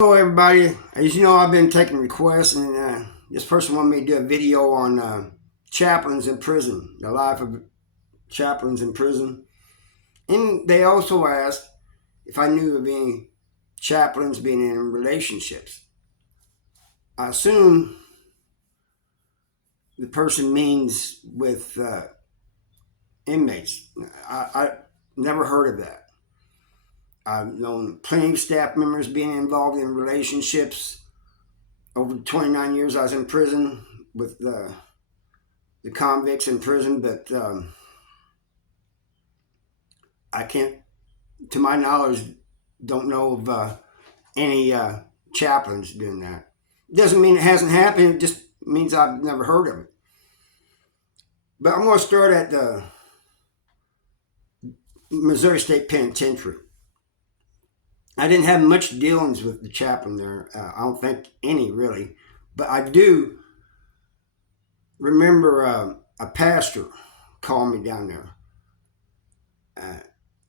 Hello, everybody. As you know, I've been taking requests, and this person wanted me to do a video on chaplains in prison, the life of chaplains in prison. And they also asked if I knew of any chaplains being in relationships. I assume the person means with inmates. I never heard of that. I've known plenty of staff members being involved in relationships. Over 29 years I was in prison with the convicts in prison, but I can't, to my knowledge, don't know of any chaplains doing that. Doesn't mean it hasn't happened, it just means I've never heard of it. But I'm going to start at the Missouri State Penitentiary. I didn't have much dealings with the chaplain there. I don't think any really. But I do remember a pastor called me down there.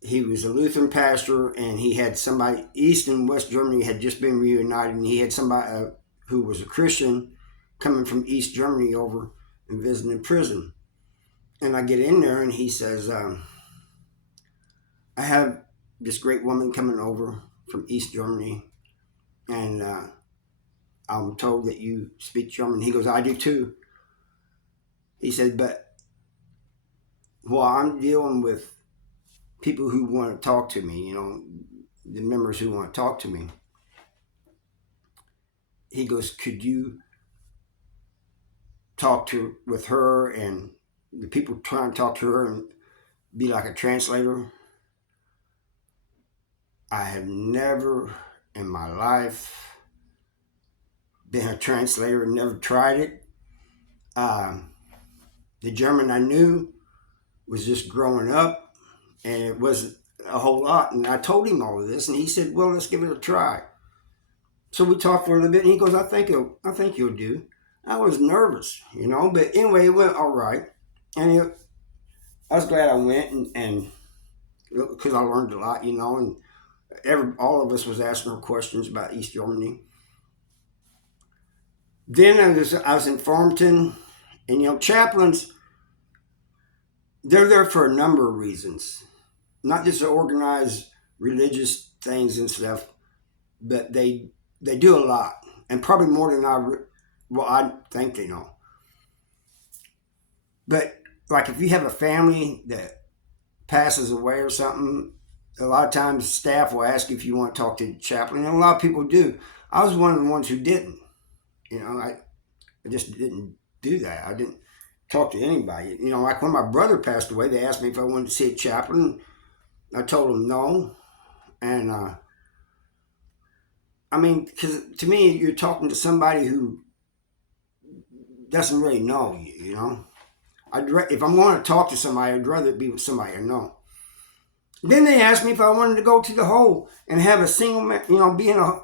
He was a Lutheran pastor, and he had somebody, East and West Germany had just been reunited, and he had somebody who was a Christian coming from East Germany over and visiting in prison. And I get in there, and he says, I have this great woman coming over from East Germany, and I'm told that you speak German. He goes, I do too. He said, but while I'm dealing with people who want to talk to me, the members who want to talk to me, he goes, could you talk with her and the people trying to talk to her and be like a translator? I have never in my life been a translator, never tried it. The German I knew was just growing up, and it wasn't a whole lot. And I told him all of this, and he said, well, let's give it a try. So we talked for a little bit, and he goes, I think you'll do. I was nervous, but anyway, it went all right. And I was glad I went, and because I learned a lot, and all of us was asking her questions about East Germany. Then I was in Farmington, and chaplains, they're there for a number of reasons, not just to organize religious things and stuff, but they do a lot, and probably more than I think they know. But like if you have a family that passes away or something, a lot of times staff will ask if you want to talk to the chaplain, and a lot of people do. I was one of the ones who didn't. I just didn't do that. I didn't talk to anybody. Like when my brother passed away, they asked me if I wanted to see a chaplain. I told them no. And because to me, you're talking to somebody who doesn't really know you, if I'm going to talk to somebody, I'd rather it be with somebody I know. Then they asked me if I wanted to go to the hole and have a single man, be in a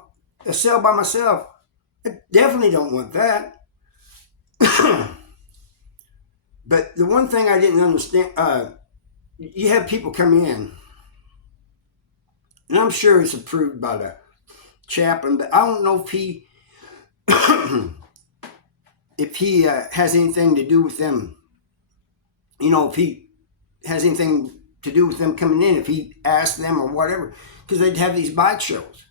cell by myself. I definitely don't want that. But the one thing I didn't understand, you have people come in, and I'm sure it's approved by the chaplain, but I don't know if he if he has anything to do with them. If he has anything to do with them coming in, if he asked them or whatever, because they'd have these bike shows.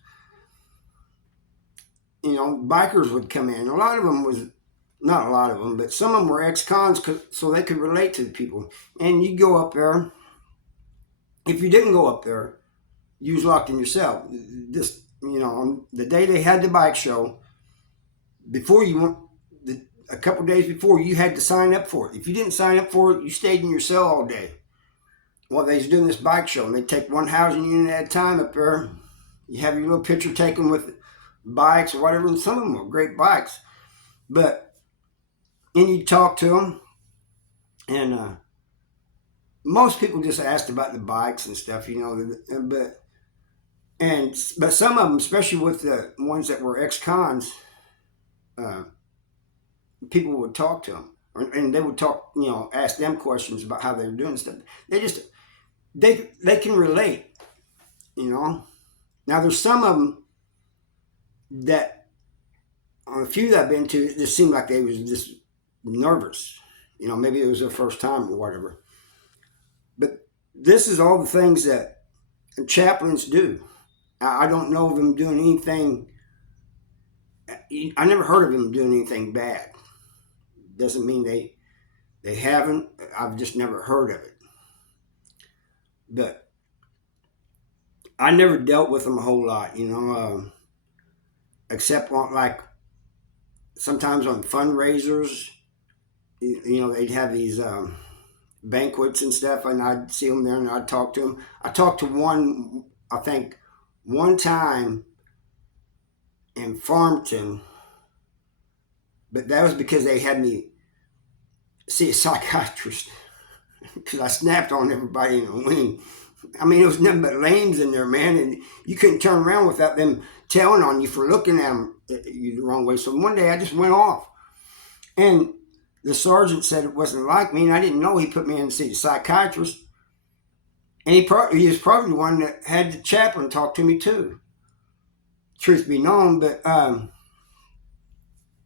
Bikers would come in. Not a lot of them, but some of them were ex-cons, so they could relate to the people. And you go up there. If you didn't go up there, you was locked in your cell. On the day they had the bike show, before you went, a couple days before, you had to sign up for it. If you didn't sign up for it, you stayed in your cell all day while they was doing this bike show. And they take one housing unit at a time up there. You have your little picture taken with bikes or whatever, and some of them were great bikes. But and you talk to them, and most people just asked about the bikes and stuff, but some of them, especially with the ones that were ex-cons, people would talk to them, and they would talk, ask them questions about how they were doing stuff. They can relate, Now there's some of them that on a few that I've been to, it just seemed like they was just nervous. Maybe it was their first time or whatever. But this is all the things that chaplains do. I don't know of them doing anything. I never heard of them doing anything bad. Doesn't mean they haven't. I've just never heard of it. But I never dealt with them a whole lot, except on like sometimes on fundraisers. They'd have these banquets and stuff, and I'd see them there and I'd talk to them. I talked to one, I think, one time in Farmington, but that was because they had me see a psychiatrist because I snapped on everybody in the wing. I mean, it was nothing but lames in there, man, and you couldn't turn around without them telling on you for looking at them you the wrong way. So one day I just went off, and the sergeant said it wasn't like me, and I didn't know. He put me in to see the psychiatrist, and he was probably the one that had the chaplain talk to me too. Truth be known, but I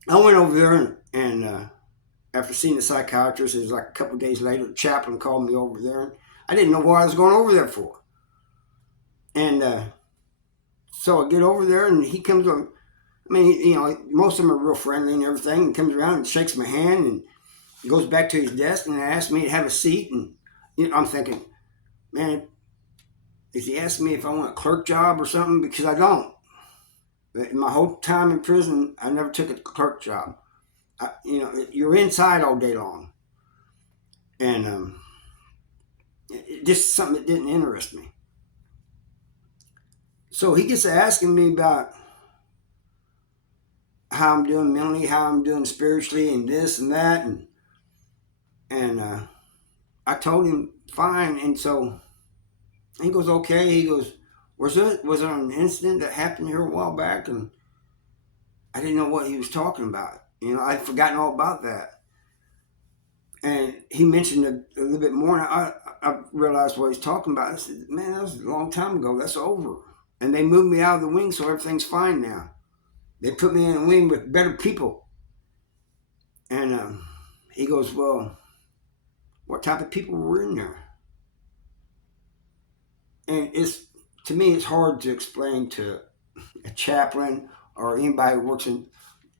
went over there and after seeing the psychiatrist, it was like a couple of days later, the chaplain called me over there. And I didn't know what I was going over there for. And so I get over there, and he comes on. I mean, most of them are real friendly and everything, and comes around and shakes my hand and goes back to his desk and asks me to have a seat. And I'm thinking, man, is he asking me if I want a clerk job or something? Because I don't. In my whole time in prison, I never took a clerk job. You're inside all day long. And just something that didn't interest me. So he gets to asking me about how I'm doing mentally, how I'm doing spiritually, and this and that, and I told him fine, and so he goes okay. He goes, was there an incident that happened here a while back, and I didn't know what he was talking about. I'd forgotten all about that, and he mentioned it a little bit more, and I realized what he's talking about. I said, man, that was a long time ago. That's over, and they moved me out of the wing, so everything's fine now. They put me in a wing with better people. And he goes, well, what type of people were in there? And to me, it's hard to explain to a chaplain or anybody who works in,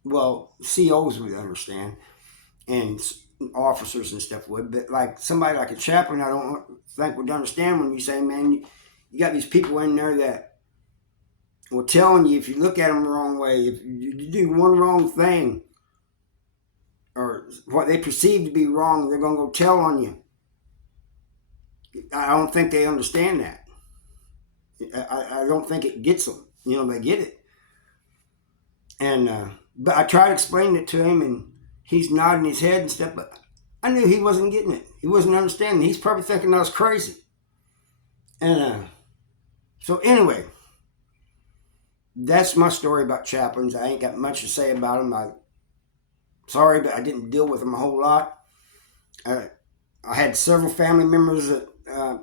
well, COs would understand, and officers and stuff would, but like somebody like a chaplain, I don't think would understand when you say, man, you got these people in there that will telling you if you look at them the wrong way, if you do one wrong thing, or what they perceive to be wrong, they're going to go tell on you. I don't think they understand that. I don't think it gets them. They get it. And but I tried explaining it to him, and he's nodding his head and stuff, but I knew he wasn't getting it. He wasn't understanding. He's probably thinking I was crazy. And so anyway, that's my story about chaplains. I ain't got much to say about them. Sorry, but I didn't deal with them a whole lot. I had several family members that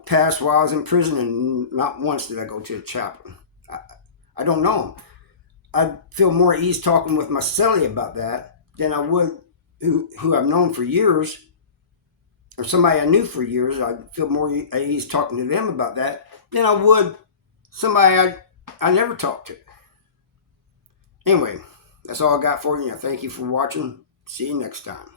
passed while I was in prison, and not once did I go to a chaplain. I don't know them. I'd feel more at ease talking with my cellie about that than I would who I've known for years, or somebody I knew for years. I'd feel more at ease talking to them about that than I would somebody I never talked to. Anyway, that's all I got for you. Thank you for watching. See you next time.